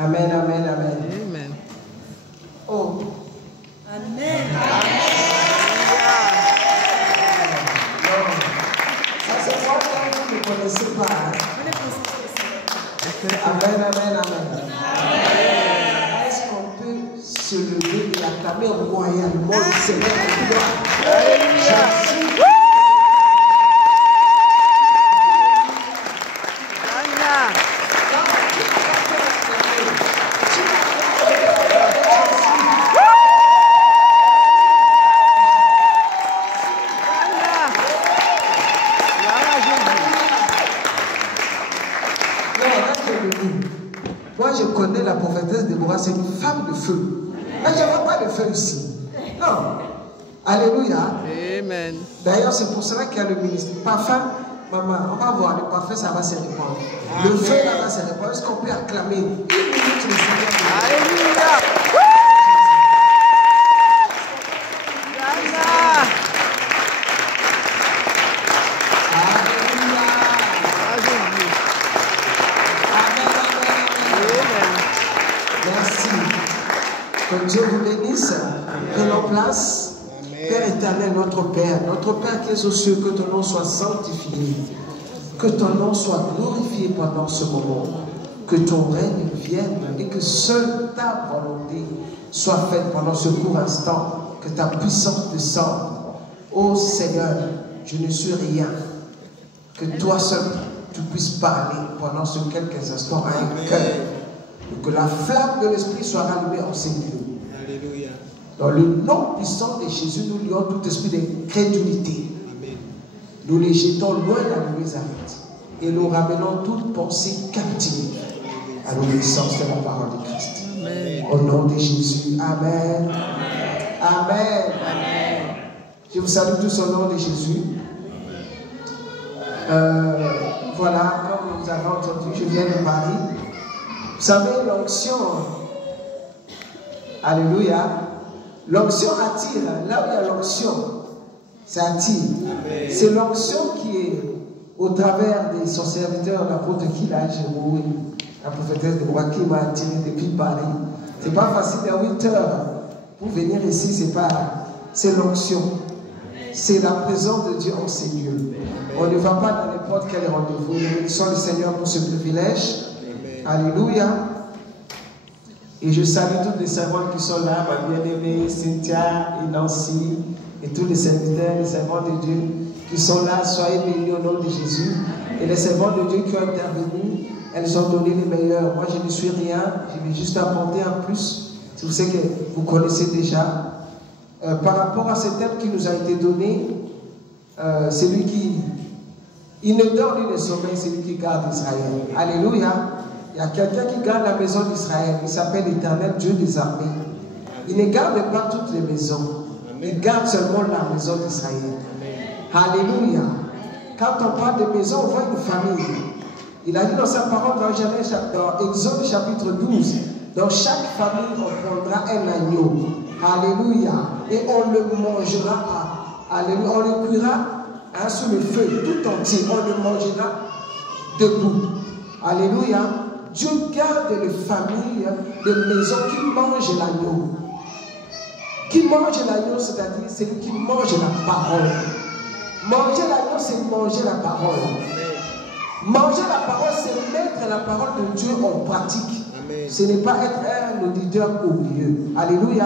Amen, amen, amen. Amen. Oh. Amen. Ça c'est moi quand vous ne connaissez pas. Amen, amen, amen. Est-ce qu'on peut se lever et acclamer royalement le Seigneur de gloire? Jésus. Moi, je connais la prophétesse Déborah, c'est une femme de feu. Mais je ne vois pas de feu ici. Non. Alléluia. Amen. D'ailleurs, c'est pour cela qu'il y a le ministre. Parfum, maman, on va voir, le parfum, ça va se répandre. Le feu, là, va se répandre. Est-ce qu'on peut acclamer une minute le Seigneur? Alléluia. Que Dieu vous bénisse. Prenons place. Père éternel, notre Père qui es aux cieux, que ton nom soit sanctifié, que ton nom soit glorifié pendant ce moment, que ton règne vienne et que seule ta volonté soit faite pendant ce court instant, que ta puissance descende. Ô Seigneur, je ne suis rien, que toi seul tu puisses parler pendant ce quelques instants à un cœur. Que la flamme de l'Esprit soit rallumée en ces lieux. Alléluia. Dans le nom puissant de Jésus, nous lions tout esprit d'incrédulité. Nous les jetons loin de Nazareth et nous ramenons toute pensée captive à l'obéissance de la parole de Christ. Amen. Au nom de Jésus. Amen. Amen. Amen. Je vous salue tous au nom de Jésus. Voilà, comme vous avez entendu, je viens de Paris. Vous savez, l'onction, alléluia, l'onction attire. Là où il y a l'onction, ça attire. C'est l'onction qui est au travers de son serviteur, l'apôtre Kila Jéroué, la prophétesse de Déborah qui m'a attiré depuis Paris. C'est pas facile à 8 heures pour venir ici, c'est l'onction. C'est la présence de Dieu en ces lieux. On ne va pas dans n'importe quel rendez-vous. Nous bénissons le Seigneur pour ce privilège. Alléluia. Et je salue toutes les servantes qui sont là, ma bien-aimée Cynthia et Nancy, et tous les serviteurs, les servants de Dieu qui sont là. Soyez bénis au nom de Jésus. Et les servants de Dieu qui ont intervenu, elles ont donné les meilleurs. Moi, je ne suis rien, je vais juste apporter un plus. Vous savez que vous connaissez déjà. Par rapport à ce thème qui nous a été donné, c'est lui qui, il ne dort ni ne sommeille, c'est lui qui garde Israël. Alléluia. Il y a quelqu'un qui garde la maison d'Israël. Il s'appelle l'Éternel Dieu des armées. Il ne garde pas toutes les maisons. Il garde seulement la maison d'Israël. Alléluia. Quand on parle de maison, on voit une famille. Il a dit dans sa parole dans Exode chapitre 12, dans chaque famille on prendra un agneau. Alléluia. Et on le mangera. Alléluia. On le cuira sous le feu tout entier. On le mangera debout. Alléluia. Dieu garde les familles de maisons qui mangent l'agneau. Qui mange l'agneau, c'est-à-dire c'est lui qui mange la parole. Manger l'agneau, c'est manger la parole. Manger la parole, c'est mettre la parole de Dieu en pratique. Ce n'est pas être un auditeur oublieux. Alléluia.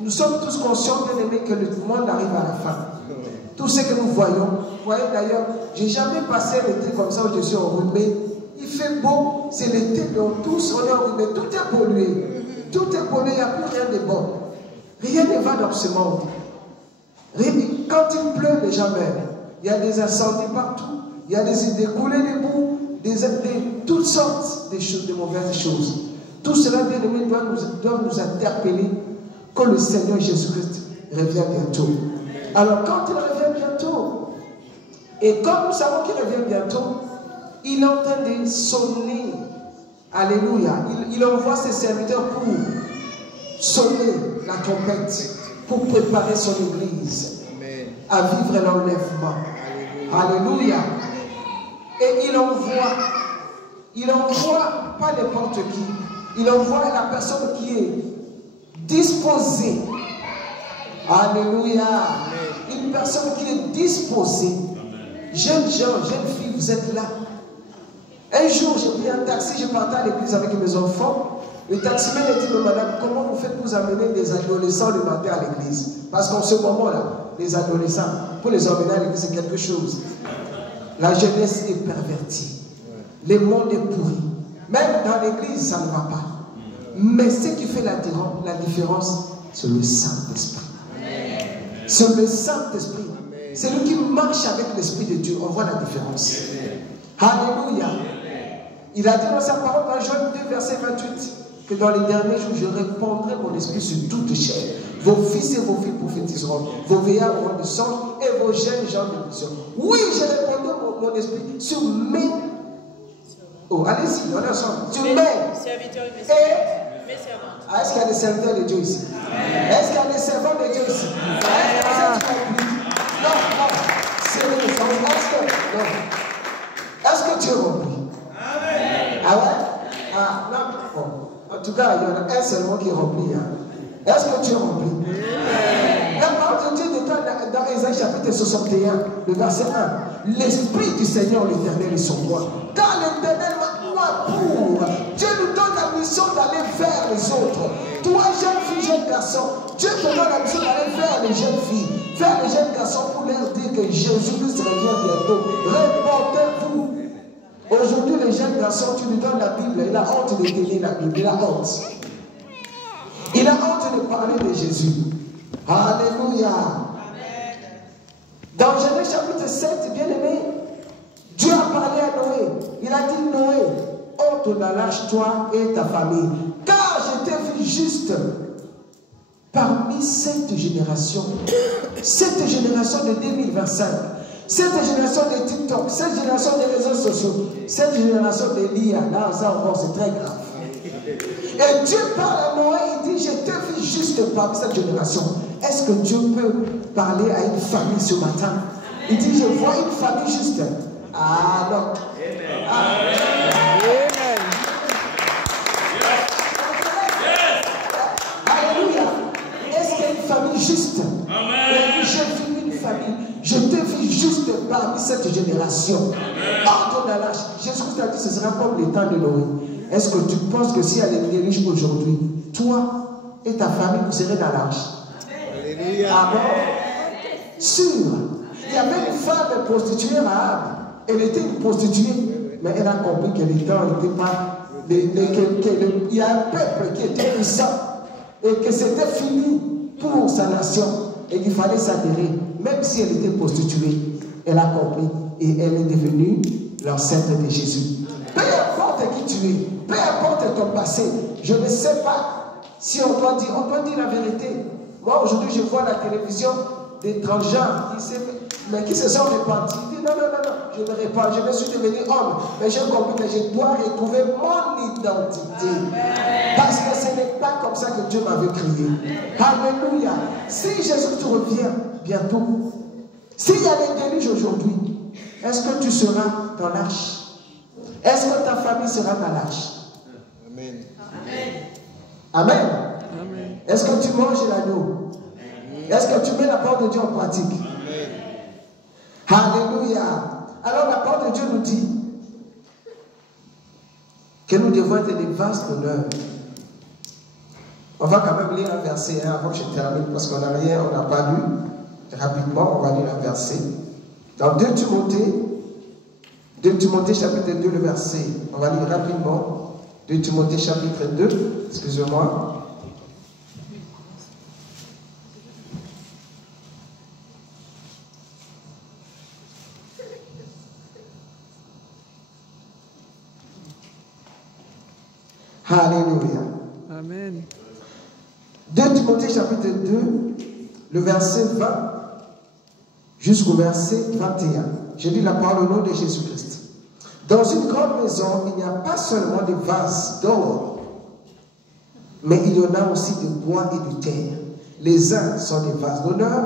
Nous sommes tous conscients, bien aimés, que le monde arrive à la fin. Tout ce que nous voyons. Vous voyez d'ailleurs, je n'ai jamais passé l'été comme ça où je suis enrhumé. Il fait beau, c'est l'été, donc tous on est enrhumé. Tout est pollué. Tout est pollué, il n'y a plus rien de bon. Rien ne va dans ce monde. Quand il pleut, les gens meurent. Il y a des incendies partout. Il y a des coulées de boue, toutes sortes de choses, de mauvaises choses. Tout cela, bien aimé, doit nous interpeller quand le Seigneur Jésus-Christ revient bientôt. Alors, quand il revient bientôt, et comme nous savons qu'il revient bientôt, il est en train de sonner. Alléluia. Il envoie ses serviteurs pour sonner la trompette, pour préparer son église à vivre l'enlèvement. Alléluia. Et il envoie pas n'importe qui. Il envoie la personne qui est disposée. Alléluia. Une personne qui est disposée. Jeunes gens, jeunes filles, vous êtes là. Un jour, j'ai pris un taxi, je partais à l'église avec mes enfants. Le taximan a dit, madame, comment vous faites pour amener des adolescents le matin à l'église? Parce qu'en ce moment-là, les adolescents, pour les emmener à l'église, c'est quelque chose. La jeunesse est pervertie. Le monde est pourri. Même dans l'église, ça ne va pas. Mais ce qui fait la différence, c'est le Saint-Esprit. C'est le Saint-Esprit. C'est lui qui marche avec l'Esprit de Dieu. On voit la différence. Alléluia. Il a dit dans sa parole, dans Joël 2, verset 28, que dans les derniers jours, je répandrai mon esprit sur toute chair. Vos fils et vos filles prophétiseront. Vos vieillards auront des songes et vos jeunes gens de vision. Oui, j'ai répandu mon esprit sur mes... Oh, allez-y, on est ensemble. Sur mes serviteurs et mes servantes. Ah, est-ce qu'il y a des serviteurs de Dieu ici? Est-ce qu'il y a des servants de Dieu ici? Non, non. C'est le non. Est-ce que tu es rempli? Ah ouais? Ah, non. Bon. En tout cas, il y en a un seulement qui est rempli. Hein. Est-ce que tu es rempli? La parole de Dieu déclare dans Ésaïe chapitre 61, le verset 1. L'Esprit du Seigneur l'Éternel est sur moi. Car l'Éternel m'a moi pour. Dieu nous donne la mission d'aller vers les autres. Toi, jeune fille, jeune garçon, Dieu te donne la mission d'aller vers les jeunes filles, vers les jeunes garçons pour leur dire que Jésus-Christ revient bientôt. Répondez-vous. Aujourd'hui, les jeunes garçons, tu lui donnes la Bible, il a honte de tenir la Bible, il a honte. Il a honte de parler de Jésus. Alléluia. Dans Genèse chapitre 7, bien aimé, Dieu a parlé à Noé. Il a dit, Noé, ôte la lâche toi et ta famille. Car je t'ai vu juste parmi cette génération de 2025. Cette génération de TikTok, cette génération des réseaux sociaux, cette génération de l'IA, là, ça encore, c'est très grave. Et Dieu parle à Noé, il dit, je te vis juste parmi cette génération. Est-ce que Dieu peut parler à une famille ce matin? Il dit, je vois une famille juste. Ah non. Alléluia. Est-ce qu'il y a une famille juste? Amen. J'ai vu une famille. Je te vis juste parmi cette génération. Ordre la lâche. Jésus-Christ a dit, ce sera comme les temps de Noé. Est-ce que tu penses que si elle est riche aujourd'hui, toi et ta famille, vous serez dans l'arche? Alléluia. Ah bon? Sûr. Il y avait une femme prostituée à Rahab. Elle était une prostituée, mais elle a compris que les temps n'étaient pas... il y a un peuple qui était puissant et que c'était fini pour sa nation et qu'il fallait s'adhérer. Même si elle était prostituée, elle a compris et elle est devenue l'enceinte de Jésus. Peu importe qui tu es, peu importe ton passé, je ne sais pas si on doit dire la vérité. Moi aujourd'hui je vois la télévision des transgenres qui mais qui se sont répandus. Ils disent non, je me répands, je me suis devenu homme, mais j'ai compris que je dois retrouver mon identité. Parce que ce n'est pas comme ça que Dieu m'avait créé. Alléluia. Si Jésus te revient bientôt, s'il y a des déluges aujourd'hui, est-ce que tu seras dans l'arche? Est-ce que ta famille sera dans l'arche? Amen. Amen. Amen. Est-ce que tu manges l'agneau? Est-ce que tu mets la parole de Dieu en pratique? Amen. Alléluia. Alors la parole de Dieu nous dit que nous devons être des vases d'honneur. On va quand même lire un verset avant que je termine parce qu'on n'a rien, on n'a pas lu. Rapidement, on va lire un verset. Dans 2 Timothée chapitre 2, le verset. On va lire rapidement. 2 Timothée chapitre 2, excusez-moi. Alléluia. Amen. 2 Timothée chapitre 2, le verset 20 jusqu'au verset 21. Je lis la parole au nom de Jésus-Christ. Dans une grande maison, il n'y a pas seulement des vases d'or, mais il y en a aussi de bois et de terre. Les uns sont des vases d'honneur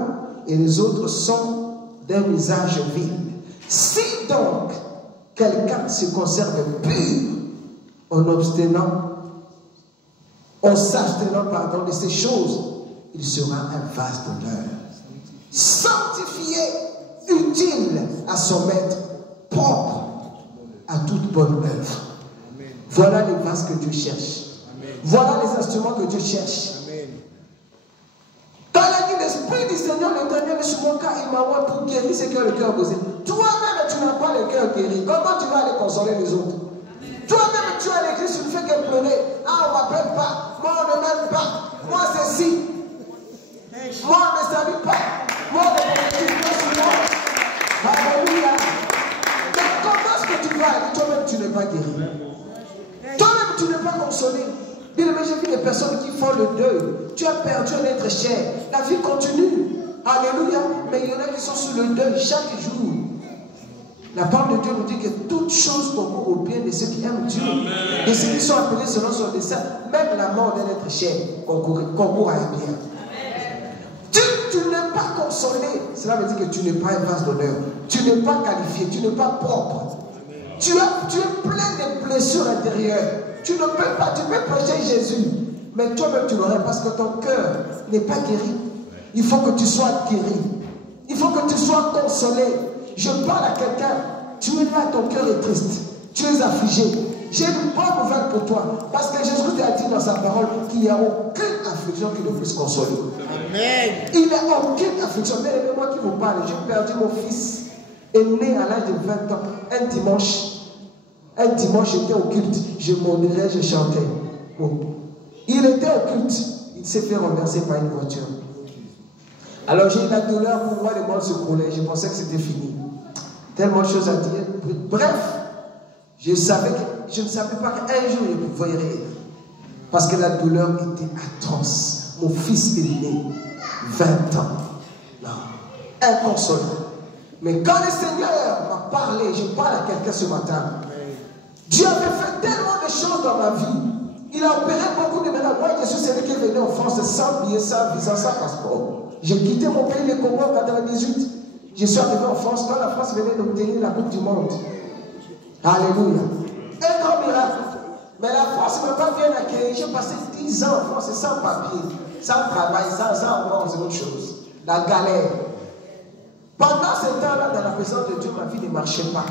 et les autres sont d'un usage vil. Si donc quelqu'un se conserve pur en obtenant on sache tenant pardon de ces choses, il sera un vase d'honneur. Sanctifié, utile à son maître, propre à toute bonne œuvre. Voilà les vases que Dieu cherche. Voilà les instruments que Dieu cherche. Quand il a dit l'Esprit du Seigneur, l'Éternel est sur mon cas, il m'a envoyé pour guérir ceux qui ont le cœur brisé. Toi-même, tu n'as pas le cœur guéri. Comment tu vas aller consoler les autres? Toi-même, tu as l'église, tu ne fais que pleurer. Ah, on ne m'appelle pas. Moi, on ne m'aime pas. Moi, c'est si. Moi, on ne me salue pas. Moi, on ne me salue pas. Alléluia. Mais comment est-ce que tu vas aller? Toi-même, tu n'es pas guéri. Toi-même, tu n'es pas consolé. Bien aimé, j'ai vu des personnes qui font le deuil. Tu as perdu un être cher. La vie continue. Alléluia. Mais il y en a qui sont sur le deuil chaque jour. La parole de Dieu nous dit que toutes choses concourent au bien de ceux qui aiment Dieu. De ceux qui sont appelés selon son dessein. Même la mort d'un être cher concourt à un bien. Tu n'es pas consolé. Cela veut dire que tu n'es pas un vase d'honneur. Tu n'es pas qualifié. Tu n'es pas propre. Tu es plein de blessures intérieures. Tu ne peux pas, tu peux prêcher Jésus. Mais toi-même tu l'aurais parce que ton cœur n'est pas guéri. Il faut que tu sois guéri. Il faut que tu sois consolé. Je parle à quelqu'un. Tu es là, ton cœur est triste. Tu es affligé. J'ai une bonne nouvelle pour toi. Parce que Jésus a dit dans sa parole qu'il n'y a aucune affliction qui ne puisse consoler. Amen. Il n'y a aucune affliction. Mais moi qui vous parle, j'ai perdu mon fils. Est né à l'âge de 20 ans. Un dimanche, j'étais au culte. Je m'honorais, je chantais. Bon. Il était au culte. Il s'est fait renverser par une voiture. Alors j'ai eu la douleur pour moi, les monde se coulaient. Je pensais que c'était fini. Tellement de choses à dire. Bref, je ne savais pas qu'un jour il pouvait rire. Parce que la douleur était atroce. Mon fils est né. 20 ans. Non. Inconsolable. Mais quand le Seigneur m'a parlé, je parle à quelqu'un ce matin. Dieu avait fait tellement de choses dans ma vie. Il a opéré beaucoup de miracles. Moi, je suis celui qui est venu en France sans billet, sans visa, sans passeport. J'ai quitté mon pays, le Congo, en 1998. Je suis arrivé en France quand la France venait d'obtenir la Coupe du Monde. Alléluia. Un grand miracle. Mais la France ne m'a pas bien accueilli. J'ai passé 10 ans en France sans papier, sans travail, sans avoir autre chose. La galère. Pendant ce temps-là, dans la présence de Dieu, ma vie ne marchait pas.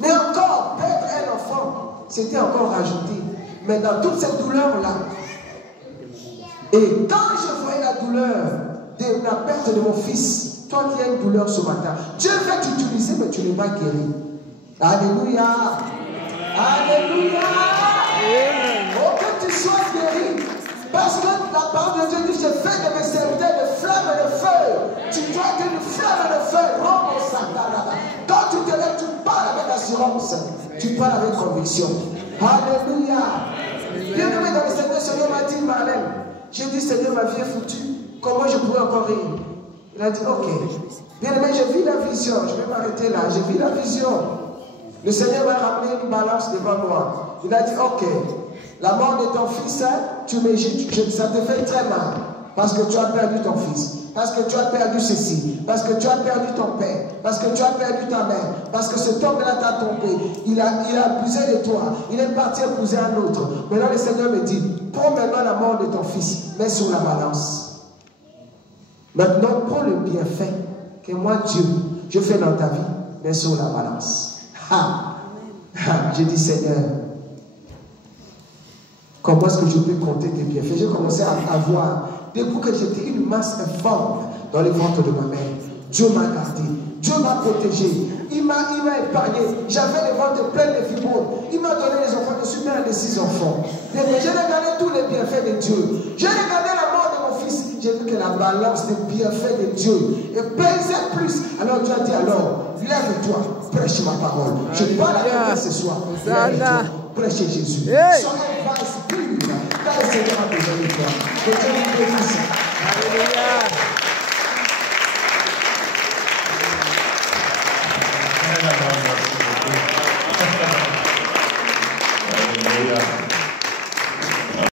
Mais encore, perdre un enfant, c'était encore rajouté. Mais dans toute cette douleur-là, et quand je voyais la douleur de la perte de mon fils, toi qui as une douleur ce matin, Dieu va t'utiliser, mais tu n'es pas guéri. Alléluia. Alléluia. Oh, que tu sois guéri. Parce que la parole de Dieu dit, je fais de mes serviteurs de flammes et de feu. Tu dois être une flamme et de feu. Quand tu te lèves, tu parles avec assurance. Tu parles avec conviction. Alléluia. Bien aimé dans le Seigneur, le Seigneur m'a dit, Marlène, j'ai dit, Seigneur, ma vie est foutue. Comment je pourrais encore rire? Il a dit, ok. Bien aimé, j'ai vu la vision. Je vais m'arrêter là. J'ai vu la vision. Le Seigneur m'a ramené une balance devant moi. Il a dit, ok. La mort de ton fils, ça te fait très mal. Parce que tu as perdu ton fils. Parce que tu as perdu ceci. Parce que tu as perdu ton père. Parce que tu as perdu ta mère. Parce que cet homme-là t'a trompé. Il a abusé de toi. Il est parti épouser un autre. Maintenant, le Seigneur me dit, prends maintenant la mort de ton fils. Mets sur la balance. Maintenant, prends le bienfait que moi, Dieu, je fais dans ta vie. Mets sur la balance. J'ai dit, Seigneur, comment est-ce que je peux compter tes bienfaits? J'ai commencé à voir, depuis que j'étais une masse informe dans les ventres de ma mère, Dieu m'a gardé, Dieu m'a protégé, il m'a épargné. J'avais les ventres pleins de fibromes. Il m'a donné les enfants, je suis mère de 6 enfants. J'ai regardé tous les bienfaits de Dieu. J'ai regardé la mort de mon fils. J'ai vu que la balance des bienfaits de Dieu pesait plus. Alors Dieu a dit, alors, lève-toi, prêche ma parole. Je parle à quelqu'un ce soir. Lève-toi, prêche Jésus. Sois un vase pur, car le Seigneur a besoin de toi. Que Dieu vous bénisse.